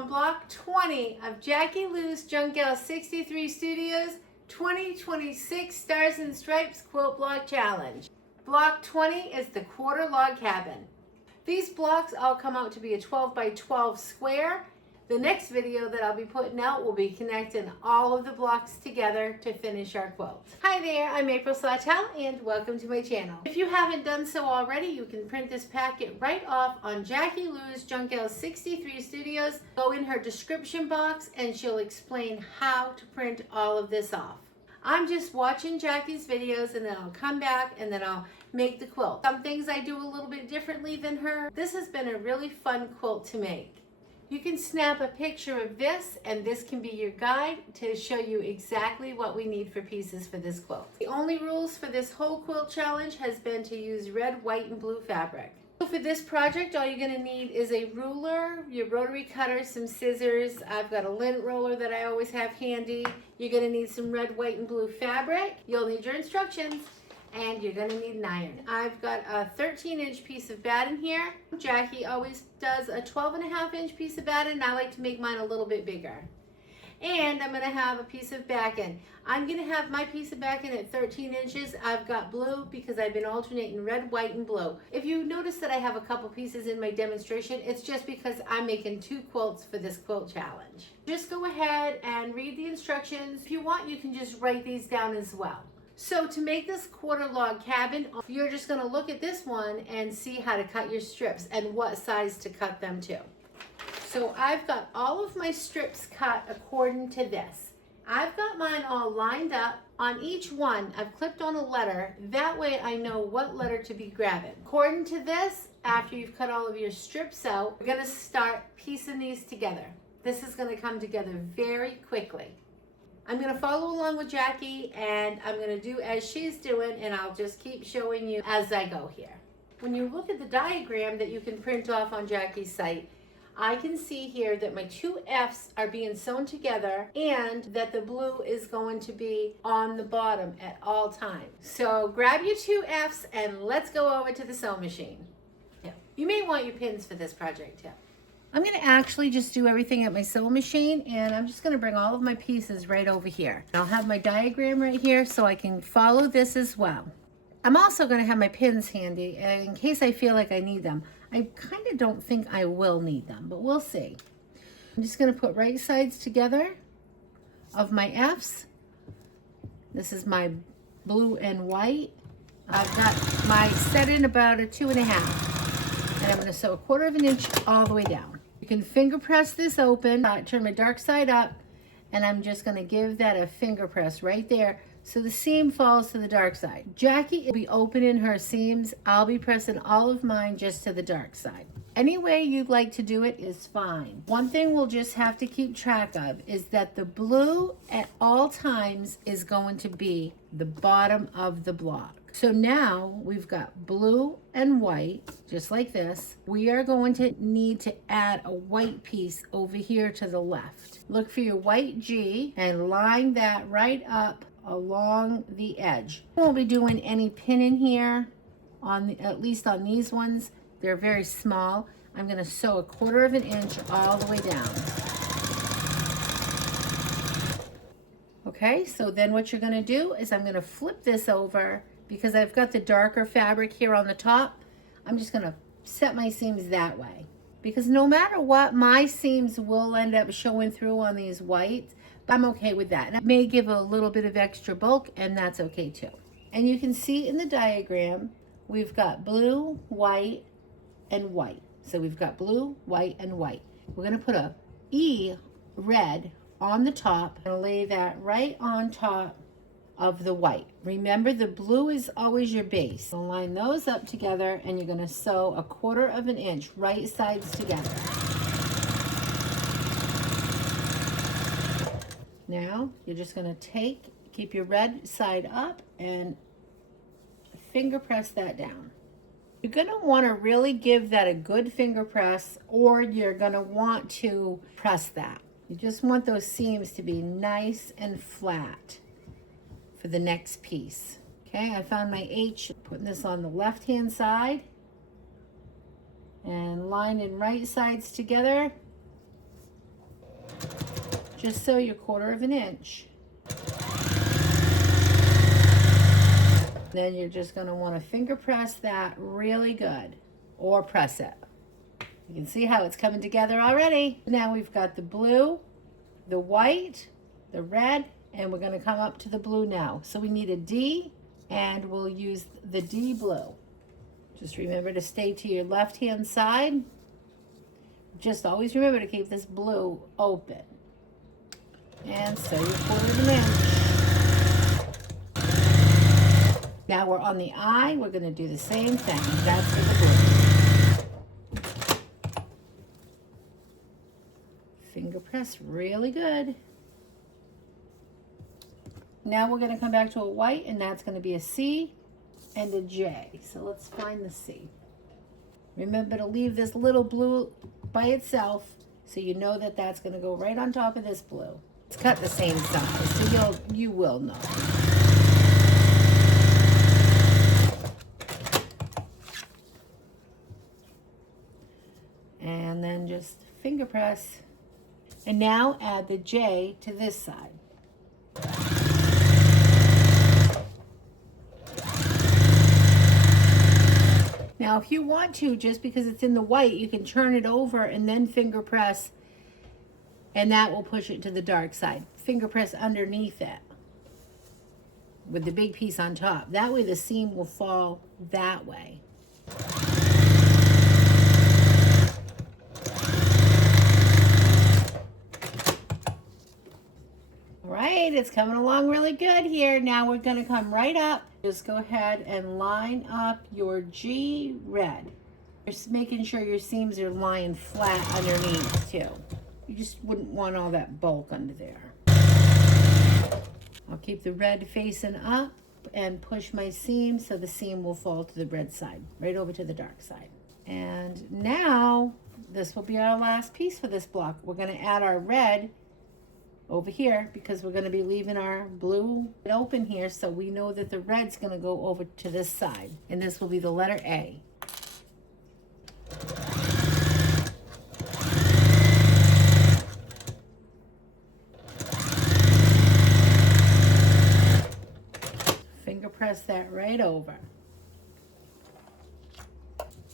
on block 20 of Jackie Loos Junk Gal 63 Studios 2026 Stars and Stripes Quilt Block Challenge. Block 20 is the quarter log cabin. These blocks all come out to be a 12 by 12 square. The next video that I'll be putting out will be connecting all of the blocks together to finish our quilt. Hi there, I'm April Sawtell and welcome to my channel. If you haven't done so already, you can print this packet right off on Jackie Loos Junk Gal 63 Studios. Go in her description box and she'll explain how to print all of this off. I'm just watching Jackie's videos and then I'll come back and then I'll make the quilt. Some things I do a little bit differently than her. This has been a really fun quilt to make. You can snap a picture of this and this can be your guide to show you exactly what we need for pieces for this quilt. The only rules for this whole quilt challenge has been to use red, white, and blue fabric. So for this project, all you're going to need is a ruler, your rotary cutter, some scissors. I've got a lint roller that I always have handy. You're going to need some red, white, and blue fabric. You'll need your instructions. And you're gonna need an iron. I've got a 13-inch piece of batten here. Jackie always does a 12.5-inch piece of batten. I like to make mine a little bit bigger. And I'm gonna have a piece of backing. I'm gonna have my piece of backing at 13 inches. I've got blue because I've been alternating red, white, and blue. If you notice that I have a couple pieces in my demonstration, it's just because I'm making 2 quilts for this quilt challenge. Just go ahead and read the instructions. If you want, you can just write these down as well. So to make this quarter log cabin, you're just going to look at this one and see how to cut your strips and what size to cut them to. So I've got all of my strips cut according to this. I've got mine all lined up. On each one, I've clipped on a letter. That way I know what letter to be grabbing. According to this, after you've cut all of your strips out, we're going to start piecing these together. This is going to come together very quickly. I'm going to follow along with Jackie and I'm going to do as she's doing and I'll just keep showing you as I go here. When you look at the diagram that you can print off on Jackie's site, I can see here that my 2 F's are being sewn together and that the blue is going to be on the bottom at all times. So grab your 2 F's and let's go over to the sewing machine. Yeah. You may want your pins for this project too. I'm going to actually just do everything at my sewing machine and I'm just going to bring all of my pieces right over here. I'll have my diagram right here so I can follow this as well. I'm also going to have my pins handy in case I feel like I need them. I kind of don't think I will need them, but we'll see. I'm just going to put right sides together of my F's. This is my blue and white. I've got my set in about a 2.5 and I'm going to sew 1/4 inch all the way down. You can finger press this open, turn my dark side up, and I'm just going to give that a finger press right there so the seam falls to the dark side. Jackie will be opening her seams. I'll be pressing all of mine just to the dark side. Any way you'd like to do it is fine. One thing we'll just have to keep track of is that the blue at all times is going to be the bottom of the block. So now we've got blue and white, just like this. We are going to need to add a white piece over here to the left. Look for your white G and line that right up along the edge. I won't be doing any pinning here, at least on these ones. They're very small. I'm going to sew 1/4 inch all the way down. Okay, so then what you're going to do is I'm going to flip this over. Because I've got the darker fabric here on the top, I'm just going to set my seams that way. Because no matter what, my seams will end up showing through on these whites, but I'm okay with that. And it may give a little bit of extra bulk, and that's okay too. And you can see in the diagram, we've got blue, white, and white. So we've got blue, white, and white. We're going to put a E red on the top and lay that right on top of the white. Remember, the blue is always your base. So line those up together and you're going to sew 1/4 inch right sides together. Now you're just going to keep your red side up and finger press that down. You're going to want to really give that a good finger press, or you're going to want to press that. You just want those seams to be nice and flat for the next piece. Okay, I found my H, putting this on the left hand side and lining right sides together just so you're 1/4 of an inch. Then you're just going to want to finger press that really good, or press it. You can see how it's coming together already. Now we've got the blue, the white, the red, and we're going to come up to the blue now. So we need a D, and we'll use the D blue. Just remember to stay to your left-hand side. Just always remember to keep this blue open. And so you're 1/4 of an inch. Now we're on the eye. We're going to do the same thing. That's for the blue. Finger press really good. Now we're going to come back to a white, and that's going to be a C and a J. So let's find the C. Remember to leave this little blue by itself so you know that that's going to go right on top of this blue. It's cut the same size, so you will know. And then just finger press. And now add the J to this side. Now, if you want to, just because it's in the white, you can turn it over and then finger press, and that will push it to the dark side. Finger press underneath it with the big piece on top. That way the seam will fall that way. All right, it's coming along really good here. Now we're going to come right up. Just go ahead and line up your G red. Just making sure your seams are lying flat underneath too. You just wouldn't want all that bulk under there. I'll keep the red facing up and push my seam so the seam will fall to the red side, right over to the dark side. And now this will be our last piece for this block. We're going to add our red over here because we're going to be leaving our blue open here, so we know that the red's going to go over to this side, and this will be the letter A. Finger press that right over.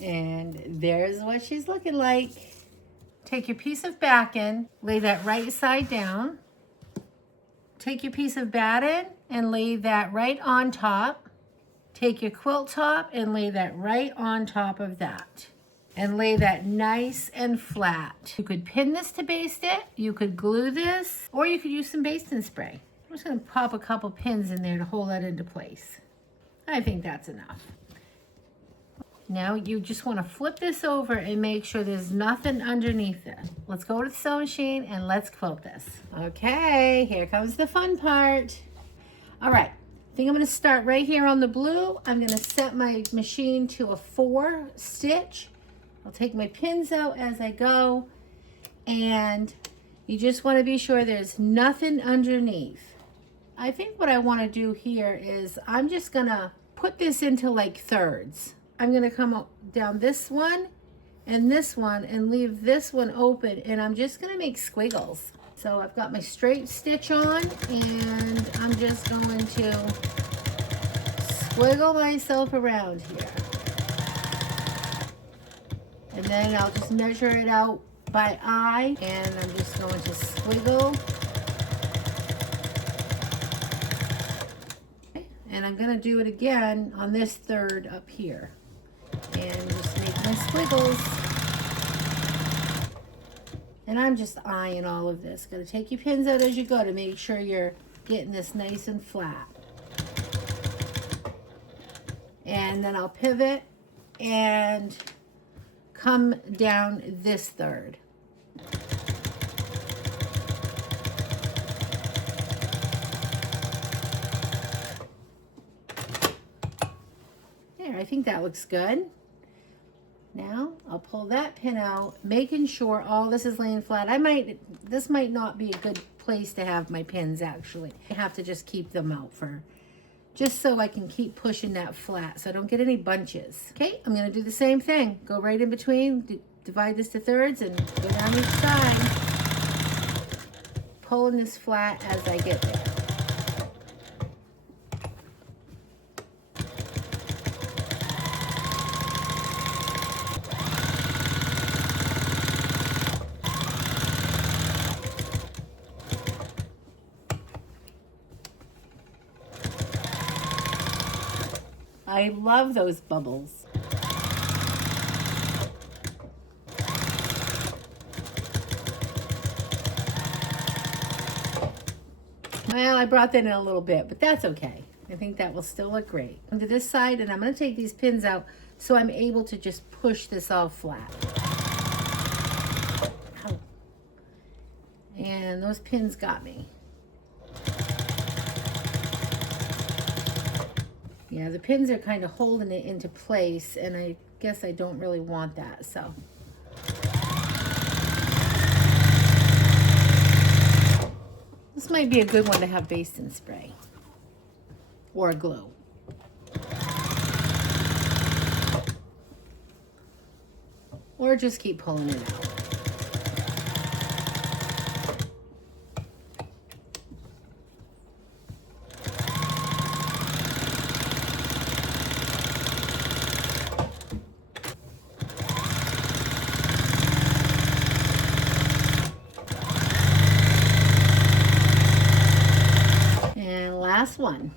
And there's what she's looking like. Take your piece of backing, lay that right side down. Take your piece of batting and lay that right on top. Take your quilt top and lay that right on top of that. And lay that nice and flat. You could pin this to baste it, you could glue this, or you could use some basting spray. I'm just gonna pop a couple pins in there to hold that into place. I think that's enough. Now you just want to flip this over and make sure there's nothing underneath it. Let's go to the sewing machine and let's quilt this. Okay, here comes the fun part. All right, I think I'm going to start right here on the blue. I'm going to set my machine to a 4 stitch. I'll take my pins out as I go, and you just want to be sure there's nothing underneath. I think what I want to do here is I'm just going to put this into like thirds. I'm going to come up down this one and leave this one open, and I'm just going to make squiggles. So I've got my straight stitch on, and I'm just going to squiggle myself around here. And then I'll just measure it out by eye, and I'm just going to squiggle. And I'm going to do it again on this third up here. And just make my squiggles. And I'm just eyeing all of this. Got to take your pins out as you go to make sure you're getting this nice and flat. And then I'll pivot and come down this third. There, I think that looks good. Now I'll pull that pin out, making sure all this is laying flat. This might not be a good place to have my pins actually. I have to just keep them out just so I can keep pushing that flat so I don't get any bunches. Okay, I'm gonna do the same thing. Go right in between, divide this to thirds and go down each side. pulling this flat as I get there. I love those bubbles. Well, I brought that in a little bit, but that's okay. I think that will still look great. Onto this side, and I'm going to take these pins out so I'm able to just push this all flat. Ow. And those pins got me. Yeah, the pins are kind of holding it into place, and I guess I don't really want that, so. This might be a good one to have basin spray or glue. Or just keep pulling it out. And last one.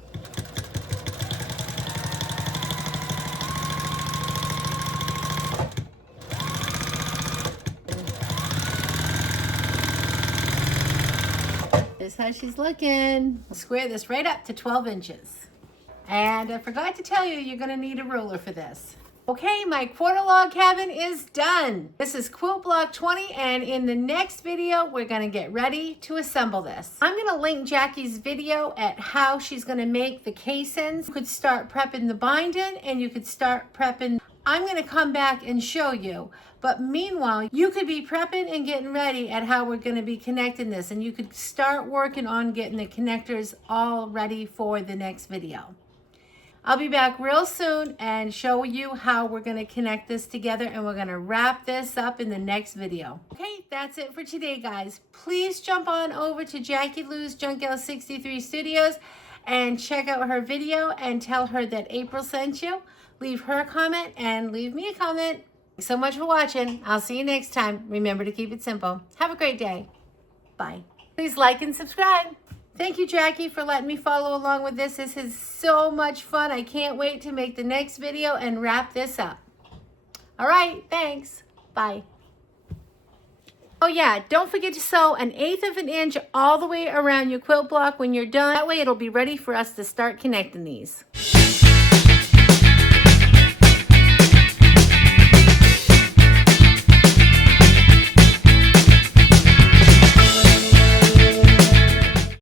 This is how she's looking. We'll square this right up to 12 inches. And I forgot to tell you, you're gonna need a ruler for this. Okay, my quarter log cabin is done. This is quilt block 20, and in the next video, we're gonna get ready to assemble this. I'm gonna link Jackie's video at how she's gonna make the casings. You could start prepping the binding, and you could start prepping. I'm gonna come back and show you. But meanwhile, you could be prepping and getting ready at how we're gonna be connecting this, and you could start working on getting the connectors all ready for the next video. I'll be back real soon and show you how we're going to connect this together, and we're going to wrap this up in the next video. Okay, that's it for today, guys. Please jump on over to Jackie Loos Junk Gal 63 Studios and check out her video and tell her that April sent you. Leave her a comment and leave me a comment. Thanks so much for watching. I'll see you next time. Remember to keep it simple. Have a great day. Bye. Please like and subscribe. Thank you, Jackie, for letting me follow along with this. This is so much fun. I can't wait to make the next video and wrap this up. All right, thanks. Bye. Oh yeah, don't forget to sew 1/8 of an inch all the way around your quilt block when you're done. That way it'll be ready for us to start connecting these.